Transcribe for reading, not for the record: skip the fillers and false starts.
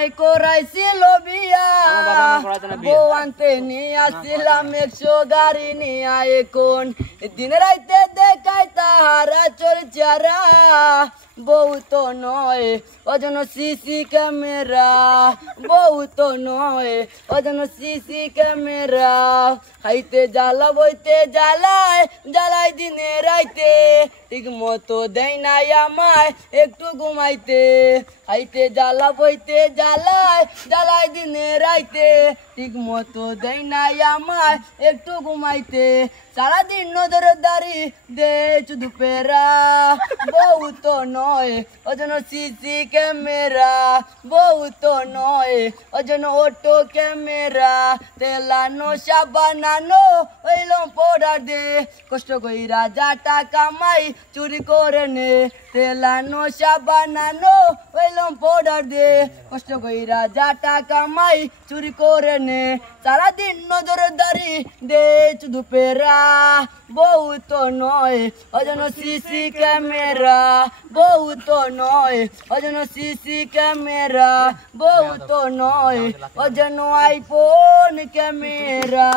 জামাই করাইছিল বিয়া বউ আনতে নিয়ে আসছিলাম 100 গাড়ি নিয়ে এখন দিন রাইতে দেখাই তাহারা চরচারা বউ তো নয় অজন সিসি ক্যামেরা বউ তো নয় অজন সিসি ক্যামেরা খাইতে জ্বালা বইতে জ্বালায় জ্বালাই দিনে রাইতে ঠিক মতো দেয় নাই আমায় একটু ঘুমাইতে খাইতে জ্বালা বইতে জ্বালায় জ্বালাই দিনে রাইতে ঠিক মতো দেয় নাই আমায় একটু ঘুমাইতে সারাদিন নজরদারি দে শুধু পেরা বউ তো নয় ওজন সিসি ক্যামেরা বউ তো নয় ওজন অটো ক্যামেরা তেলানো সাবানানো ওইলম পোডার দে কষ্ট কইরা যা টাকা মাই চুরি করে নে তেলানো সাবানানো ওইলম পোডার দে কষ্ট কইরা যা টাকা মাই চুরি করে নে সারাদিন নজরদারি দে শুধু পেরা বউ তো নয় ওজন সিসি ক্যামেরা বউ তো নয় ওজন সিসি ক্যামেরা বউ তো নয় ওজন আইফোন ক্যামেরা।